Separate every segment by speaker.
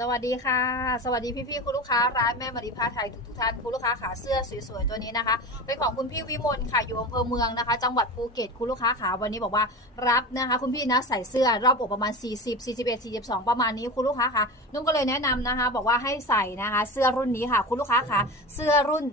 Speaker 1: สวัสดีค่ะ สวัสดีพี่ๆคุณลูกค้าร้านแม่มาริพาไทยทุกๆท่านคุณลูกค้าขาเสื้อสวยๆตัวนี้นะคะเป็นของคุณพี่วิมลค่ะอยู่อำเภอเมืองนะคะ จังหวัดภูเก็ตคุณลูกค้าขาวันนี้บอกว่ารับนะคะ คุณพี่นะใส่เสื้อรอบอกประมาณ 40 41 42 ประมาณนี้คุณลูกค้าค่ะนุ่มก็เลยแนะนำนะคะ บอกว่าให้ใส่นะคะ เสื้อรุ่นนี้ค่ะ คุณลูกค้าขาเสื้อรุ่น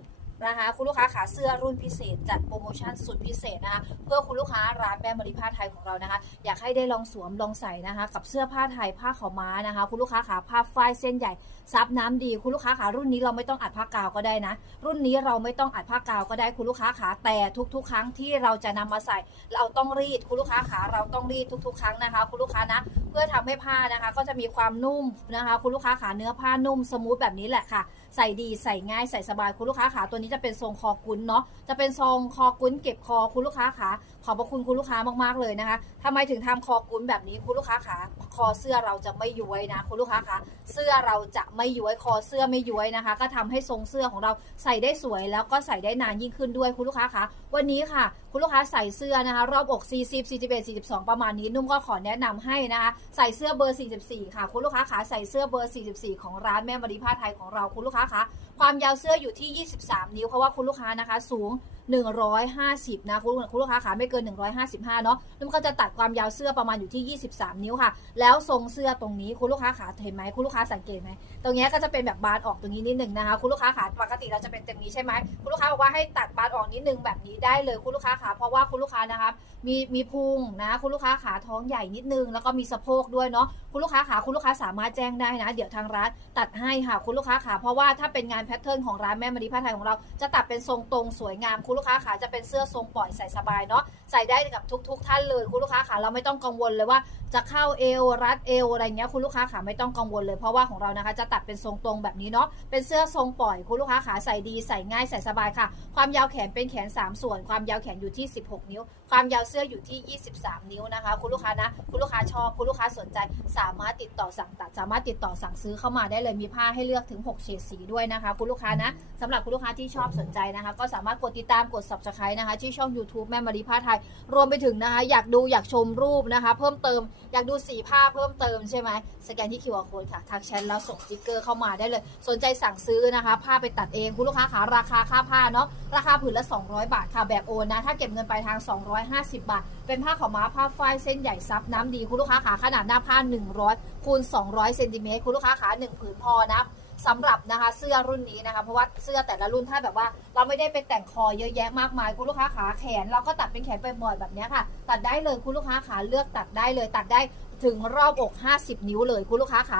Speaker 1: นะคะ คุณลูกค้าขาเสื้อรุ่นพิเศษ จัดโปรโมชั่นสุดพิเศษนะคะเพื่อคุณลูกค้าร้านแม่มริผ้าไทยของเรานะคะ อยากให้ได้ลองสวมลองใส่นะคะ กับเสื้อผ้าไทยผ้าขาวม้านะคะ คุณลูกค้าขาผ้าฝ้ายเส้นใหญ่ซับน้ำดี คุณลูกค้าขารุ่นนี้เราไม่ต้องอัดผ้ากาวก็ได้นะ รุ่นนี้เราไม่ต้องอัดผ้ากาวก็ได้คุณลูกค้าขาแต่ทุก ๆ ครั้งที่เราจะนำมาใส่ เราต้องรีดคุณลูกค้าขาเราต้องรีดทุก ๆ ครั้งนะคะ คุณลูกค้านะ เพื่อทำให้ผ้านะคะ ก็จะมีความนุ่มนะคะ คุณลูกค้าขาเนื้อผ้านุ่มสมูทแบบนี้แหละค่ะ ใส่ดีใส่ง่ายใส่สบายคุณลูกค้าขาตัวนี้จะเป็นทรงคอกุ้นเนาะจะเป็นทรงคอกุ้นเก็บคอคุณลูกค้าขาขอบพระคุณคุณลูกค้ามากๆเลยนะคะทำไมถึงทำคอกุ้นแบบนี้คุณลูกค้าขาคอเสื้อเราจะไม่ย้วยนะคุณลูกค้าขาเสื้อเราจะไม่ย้วยคอเสื้อไม่ย้วยนะคะ ก็ทำให้ทรงเสื้อของเราใส่ได้สวย แล้วก็ใส่ได้นานยิ่งขึ้นด้วยคุณลูกค้าขาวันนี้ค่ะ คุณลูกค้าใส่เสื้อนะคะ รอบอก 40 41 42 ประมาณนี้นุ่มก็ขอแนะนำให้นะคะ ใส่เสื้อเบอร์ 44 ค่ะ คุณลูกค้าขาใส่เสื้อเบอร์ 44 ของร้านแม่มารีผ้าไทยของเราคุณลูกค้าคะความยาวเสื้ออยู่ที่ 23นิ้วเพราะว่าคุณลูกค้านะคะ สูง150 นะคุณคุณลูกค้าขาไม่เกิน 155 เนาะนุ่มก็จะตัดความยาวเสื้อประมาณอยู่ที่ 23 นิ้วค่ะ แล้วทรงเสื้อตรงนี้คุณลูกค้าขาเห็นไหมคุณลูกค้าสังเกตไหมตรงนี้ก็จะเป็นแบบบานออกตรงนี้นิดนึงนะคะคุณลูกค้าขาปกติเราจะเป็นตรงนี้ใช่ไหมคุณลูกค้าบอกว่าให้ตัดบานออกนิดนึงแบบนี้ได้เลยคุณลูกค้าขาเพราะว่าคุณลูกค้านะคะมีมีพุงนะคุณลูกค้าขาท้องใหญ่นิดนึง แล้วก็มีสะโพกด้วยเนาะคุณลูกค้าขาคุณลูกค้าสามารถแจ้งได้นะ เดี๋ยวทางร้านตัดให้ค่ะคุณลูกค้าขาเพราะว่าถ้าเป็นงานแพทเทิร์นของร้านแม่มารีผ้าไทยของเราจะตัดเป็นทรงตรงสวยงามคุณลูกค้าขาจะเป็นเสื้อทรงปล่อยใส่สบายเนาะใส่ได้กับทุกๆท่านเลยคุณลูกค้าขาเราไม่ต้องกังวลเลยว่าจะเข้าเอวรัดเอวอะไรเงี้ยคุณลูกค้าขาไม่ต้องกังวลเลยเพราะว่าของเรานะคะ จะตัดเป็นทรงตรงแบบนี้เนาะเป็นเสื้อทรงปล่อยคุณลูกค้าขาใส่ดีใส่ง่ายใส่สบายค่ะ ความยาวแขนเป็นแขน 3 ส่วน ความยาวแขนอยู่ที่ 16 นิ้ว ความยาวเสื้ออยู่ที่ 23 นิ้วนะคะ คุณลูกค้านะ คุณลูกค้าชอบคุณลูกค้าสนใจ สามารถติดต่อสั่งตัด สามารถติดต่อสั่งซื้อเข้ามาได้เลยมีผ้าให้เลือกถึง 6 เฉดสีด้วยนะคะ คุณลูกค้านะสำหรับคุณลูกค้าที่ชอบสนใจนะคะ ก็สามารถกดติดตามกด subscribe นะคะ ที่ช่อง YouTube แม่มารีผ้าไทย รวมไปถึงนะคะ อยากดูอยากชมรูปนะคะ เพิ่มเติมอยากดูสีผ้าเพิ่มเติมใช่ไหมสแกนที่ QR code ค่ะทักแชทแล้วส่งสติ๊กเกอร์เข้ามาได้เลย สนใจสั่งซื้อนะคะ ผ้าไปตัดเองคุณลูกค้าขาราคาค่าผ้าเนาะราคาผืนละ 200 บาทค่ะแบบโอนนะถ้าเก็บเงินปลายทาง 250 บาท เป็นผ้าขาวม้าผ้าฝ้ายเส้นใหญ่ซับน้ำดีคุณลูกค้าขาขนาดหน้าผ้า 100คูณ200เซนติเมตรคุณลูกค้าขา1ผืนพอนะ สำหรับนะคะเสื้อรุ่นนี้นะคะเพราะว่าเสื้อแต่ละรุ่นถ้าแบบว่า เราไม่ได้ไปแต่งคอเยอะแยะมากมายคุณลูกค้าขาแขน เราก็ตัดเป็นแขนไปบ่อยแบบนี้ค่ะ ตัดได้เลยคุณลูกค้าขาเลือกตัดได้เลย ตัดได้ถึงรอบอก 50 นิ้วเลยคุณลูกค้าขา